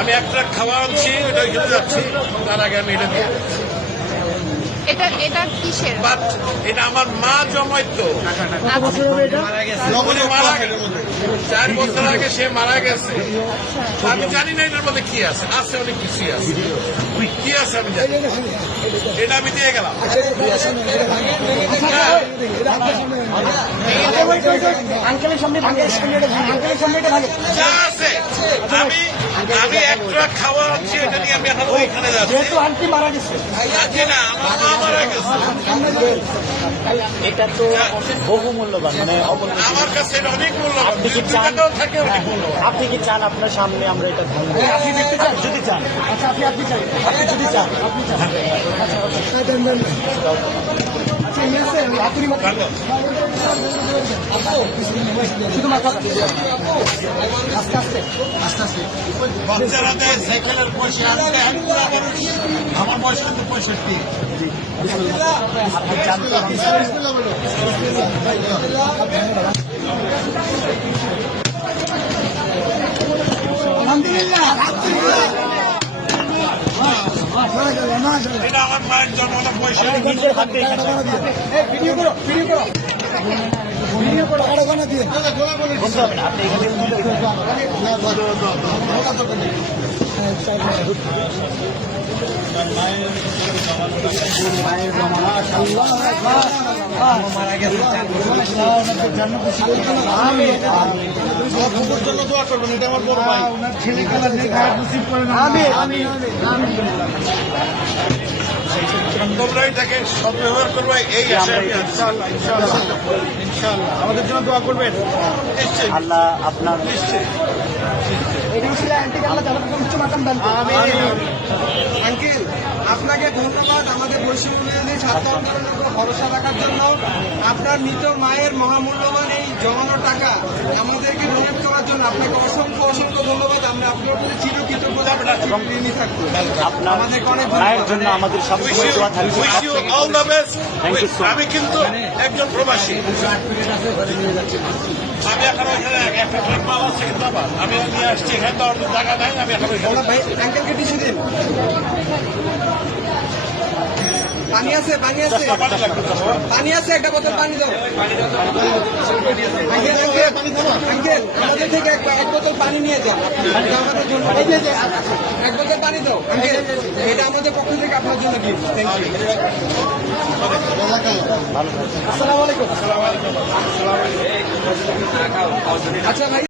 আমি একটা খাওয়া আনছি, ওটা ওইখানে যাচ্ছি, তার আগে আমি এটা দিয়ে এটা কিসের? বাট এটা আমার মা জমাইতো, মারা গেছে 4 বছর আগে, সে মারা গেছে। আমি জানি না এটার মধ্যে কি আছে, আছে অনেক কিছুই আছে, কি আছে আমি জানি। এটা আমি দিয়ে গেলাম। যা আছে আমি একটা খাওয়া আনছি, এটা নিয়ে আমি এখন ওইখানে যাচ্ছি। না, আমার মা মারা গেছে। এটা তো বহু মূল্যবান, মানে আমার কাছে এটা অনেক মূল্যবান। আপনি কি চান, থাকে অনেক মূল্যবান। আপনি কি চান আপনার সামনে আমরা এটা ভাঙবো? আপনি দেখতে চান? যদি চান, আচ্ছা আপনি চান, আপনি যদি চান, আপনি চান, বাচ্চারা দেয় সাইকেলের পয়সা আনতে, আমার বয়স কিন্তু 65। এটা আমার মায়ের জন্মটা পয়সা। নিজের হাতে বলতে হবে না, আপনি এখানে মারা গেছে। জন্য দোয়া করবেন, এটা আমার বড় ভাই। ছেলে খেলা তোমরা এটাকে সদ্ব্যবহার করবে, এই আশায় আমি আছি। ইনশাআল্লাহ আমাদের জন্য দোয়া করবেন। নিশ্চয়ই আল্লাহ আপনার নিশ্চয়ই। আঙ্কেল, আপনাকে ধন্যবাদ আমাদের বৈশ্বিক উন্নয়নে ছাত্র আন্দোলনের উপর ভরসা রাখার জন্য। আপনার মৃত মায়ের মহামূল্যবান এই জমানো টাকা আমাদেরকে ডোনেট করার জন্য আপনাকে অসংখ্য অসংখ্য ধন্যবাদ। আমরা আপনার প্রতি চিরকৃতজ্ঞতা ঋণী থাকবো। আপনার আমাদেরকে অনেক মায়ের জন্য আমাদের সবসময় দোয়া থাকবে। Wish you all the best. Thank you so much. আমি কিন্তু একজন প্রবাসী। আমি এখন ওইখানে একটা ট্রাক মাল আছে, কিন্তু আমি নিয়ে আসছি, এখানে তো অন্য জায়গা নাই। আমি এখন ওইখানে ভাই আঙ্কেলকে টিস্যু দিন। পানি আছে, পানি আছে, পানি লাগবে তো। পানি আছে, একটা বোতল পানি দাও। আঙ্কেল আঙ্কেল আমাদের থেকে এক বোতল পানি নিয়ে যান আমাদের জন্য। এক বোতল পানি দাও আঙ্কেল, এটা আমাদের পক্ষ থেকে আপনার জন্য গিফট। Thank you. আসসালামু আলাইকুম। আচ্ছা ভাই।